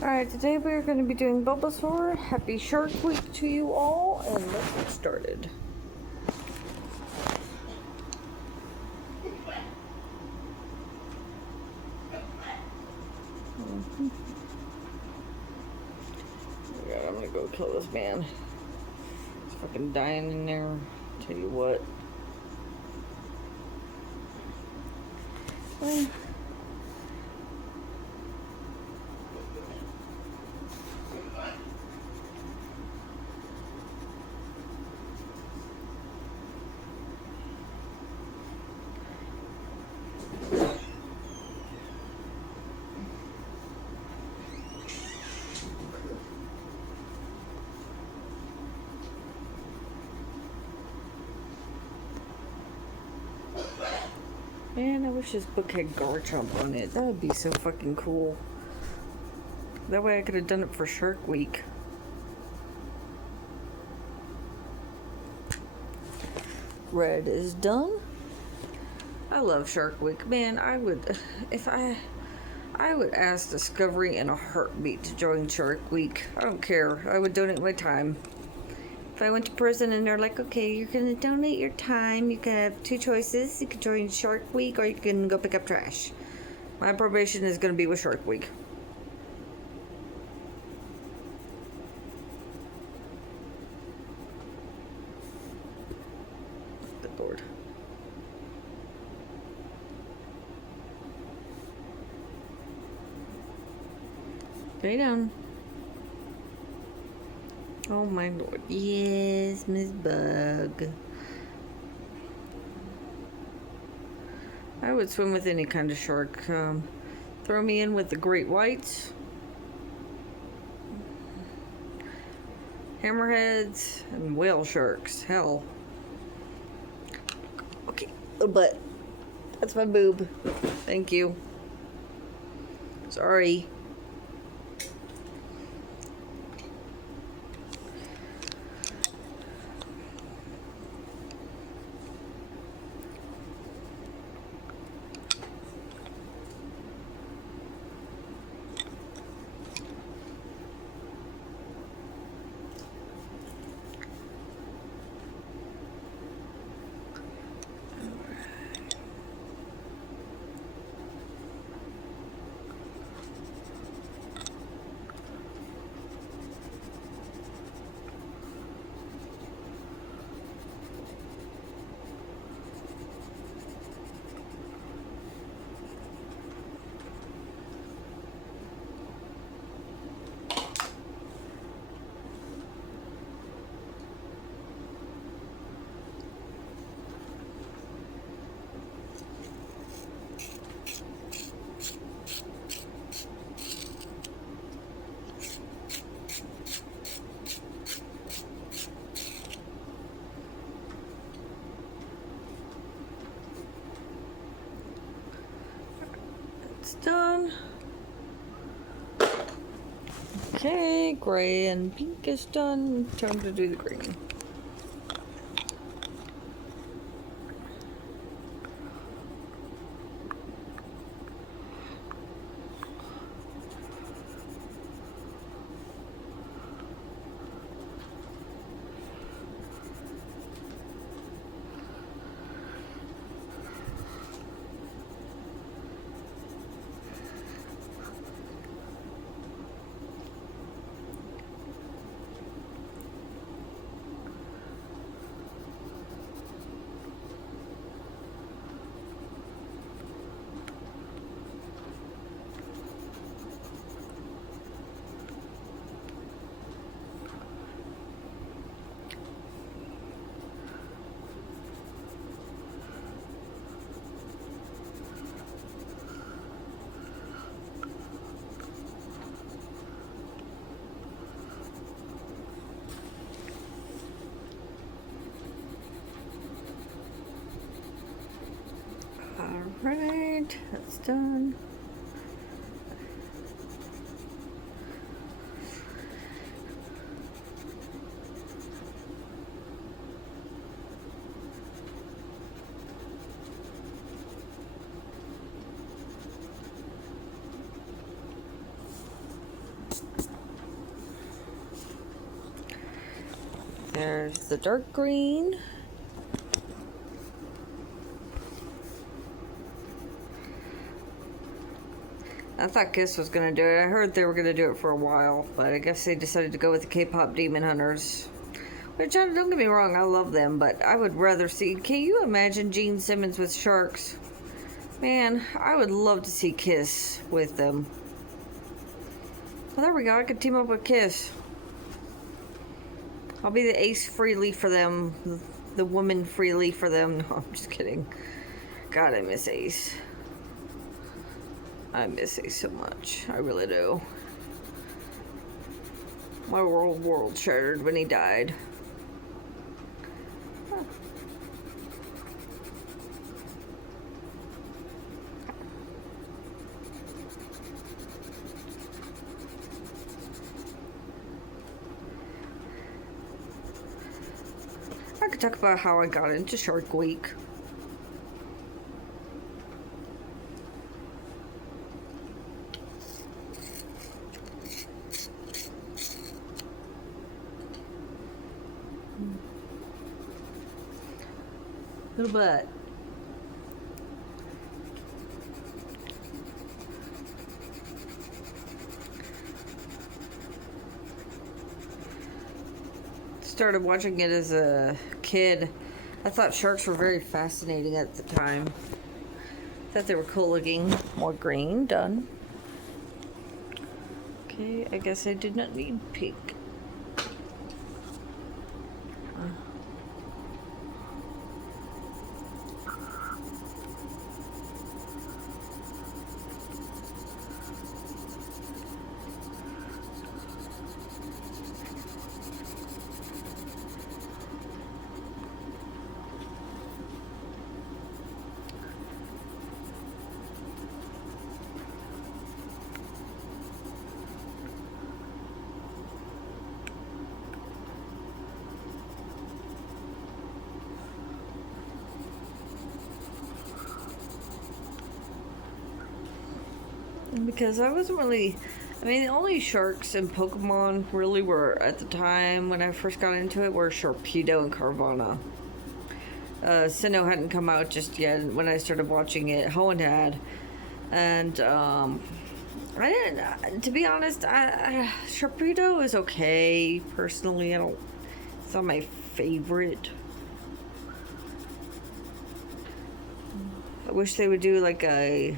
Alright, today we're going to be doing Bulbasaur. Happy Shark Week to you all, and let's get started. Oh God, I'm going to go kill this man. He's fucking dying in there. Tell you what. Man, I wish this book had Garchomp on it. That would be so fucking cool. That way I could have done it for Shark Week. Red is done. I love Shark Week. Man, I would ask Discovery in a heartbeat to join Shark Week. I don't care. I would donate my time. If I went to prison and they're like, okay, you're gonna donate your time, you can have two choices. You can join Shark Week or you can go pick up trash. My probation is gonna be with Shark Week. Good Lord. Lay down. Oh my Lord. Yes, Miss Bug. I would swim with any kind of shark. Throw me in with the great whites, hammerheads, and whale sharks. Hell. Okay, little butt. That's my boob. Thank you. Sorry. Done. Okay, gray and pink is done. Time to do the green. Alright, that's done. There's the dark green. I thought Kiss was gonna do it. I heard they were gonna do it for a while, but I guess they decided to go with the K-pop Demon Hunters. Which, don't get me wrong, I love them, but I would rather see... Can you imagine Gene Simmons with sharks? Man, I would love to see Kiss with them. Well, there we go. I could team up with Kiss. I'll be the ace freely for them. The woman freely for them. No, I'm just kidding. God, I miss Ace. I miss Ace so much. I really do. My world shattered when he died. Huh. I could talk about how I got into Shark Week. Little bit. Started watching it as a kid. I thought sharks were very fascinating at the time. Thought they were cool looking. More green, done. Okay, I guess I did not need pink. Because I wasn't really... I mean, the only sharks in Pokemon really were, at the time when I first got into it, were Sharpedo and Carvanha. Sinnoh hadn't come out just yet when I started watching it. Hoenn had. And, I didn't... To be honest, Sharpedo is okay. Personally, it's not my favorite. I wish they would do like a...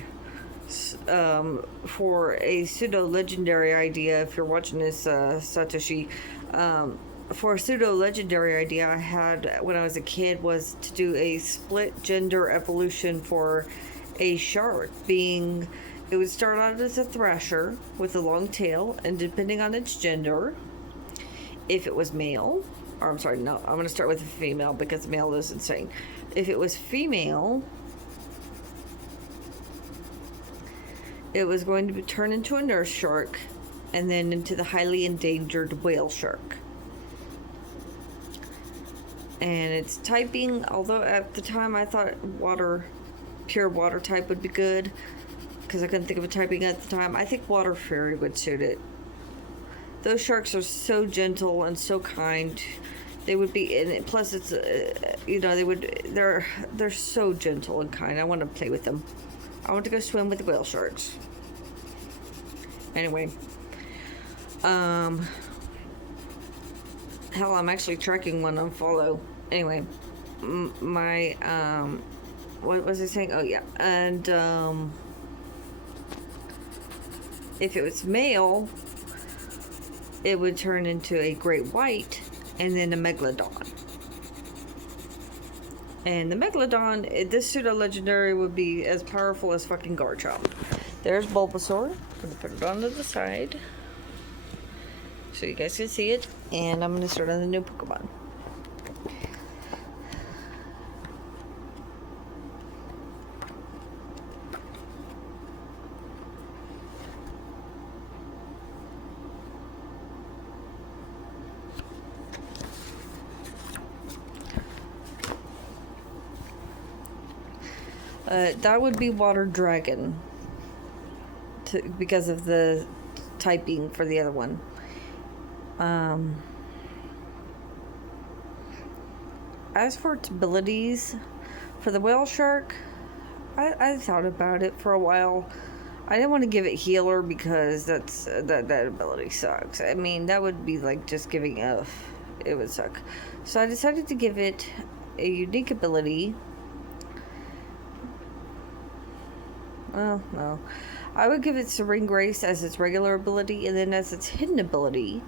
for a pseudo-legendary idea, if you're watching this, Satoshi, for a pseudo-legendary idea I had when I was a kid was to do a split gender evolution for a shark, being it would start out as a thrasher with a long tail, and depending on its gender, if it was male, or I'm sorry, no, I'm going to start with a female because male is insane. If it was female, it was going to turn into a nurse shark, and then into the highly endangered whale shark. And its typing, although at the time I thought pure water type would be good, because I couldn't think of a typing at the time, I think water fairy would suit it. Those sharks are so gentle and so kind. They would be, and plus it's, they're so gentle and kind. I want to play with them. I want to go swim with the whale sharks. Anyway. Hell, I'm actually tracking one on follow. Anyway. What was I saying? Oh, yeah. And, if it was male, it would turn into a great white and then a megalodon. And the Megalodon, this pseudo-legendary would be as powerful as fucking Garchomp. There's Bulbasaur. I'm going to put it onto the side so you guys can see it. And I'm going to start on the new Pokemon. That would be Water Dragon, because of the typing for the other one. as for its abilities, for the whale shark, I thought about it for a while. I didn't want to give it healer because that ability sucks. I mean, that would be like just giving it would suck. So I decided to give it a unique ability. Well, no. I would give it Serene Grace as its regular ability, and then as its hidden ability,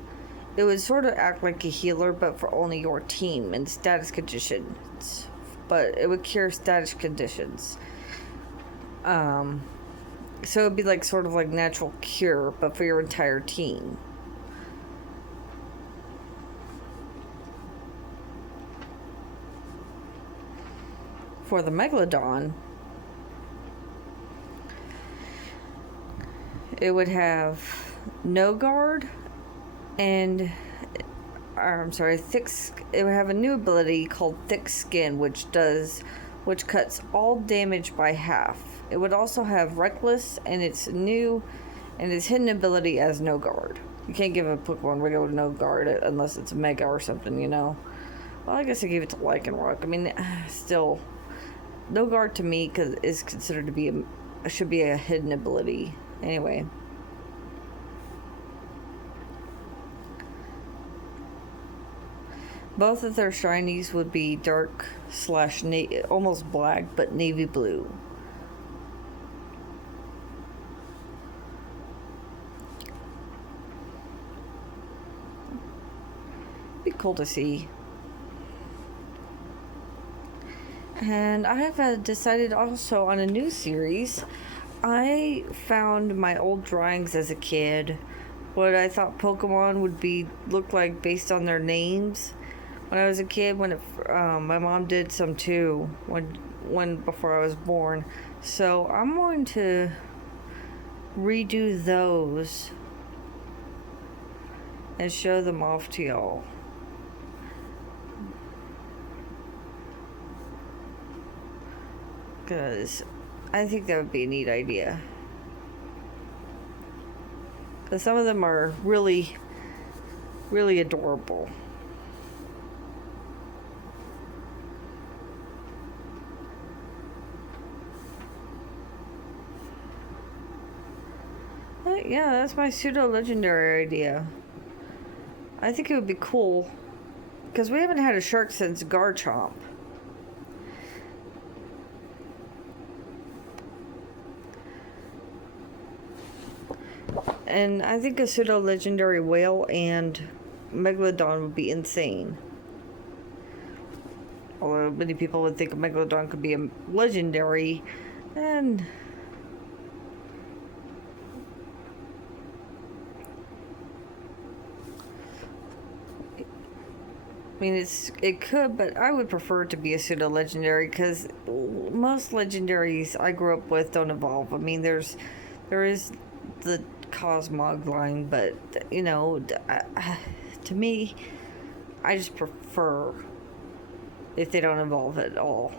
it would sort of act like a healer, but for only your team and status conditions. But it would cure status conditions. So it'd be like sort of like natural cure, but for your entire team. For the Megalodon, it would have no guard and it would have a new ability called Thick Skin, which cuts all damage by half. It would also have Reckless and its hidden ability as No Guard. You can't give a Pokemon regular No Guard unless it's a Mega or something, you know. Well, I guess I gave it to Lycanroc. I mean, still, No Guard to me is considered to be should be a hidden ability. Anyway. Both of their shinies would be dark / almost black, but navy blue. Be cool to see. And I have decided also on a new series. I found my old drawings as a kid, what I thought Pokemon would look like based on their names. When I was a kid, my mom did some too, when before I was born. So I'm going to redo those and show them off to y'all. Because I think that would be a neat idea. Because some of them are really, really adorable. Yeah, that's my pseudo-legendary idea. I think it would be cool. Because we haven't had a shark since Garchomp. And I think a pseudo-legendary whale and Megalodon would be insane. Although many people would think a Megalodon could be a legendary. And I mean, it could, but I would prefer it to be a pseudo-legendary because most legendaries I grew up with don't evolve. I mean, there is the Cosmog line, but you know, to me, I just prefer if they don't evolve at all.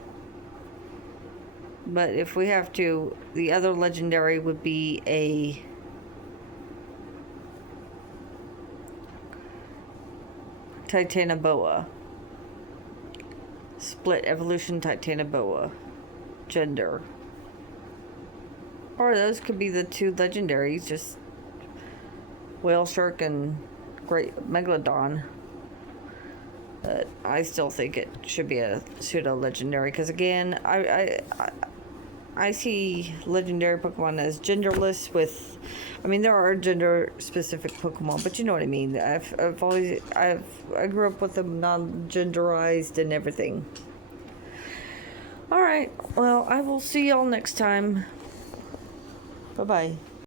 But if we have to, the other legendary would be a Titanoboa. Split evolution Titanoboa. Gender. Or those could be the two legendaries, just Whale Shark and Great Megalodon. But I still think it should be a pseudo-legendary, because again, I see legendary Pokemon as genderless with, I mean, there are gender-specific Pokemon, but you know what I mean. I grew up with them non-genderized and everything. Alright, well, I will see y'all next time. Bye-bye.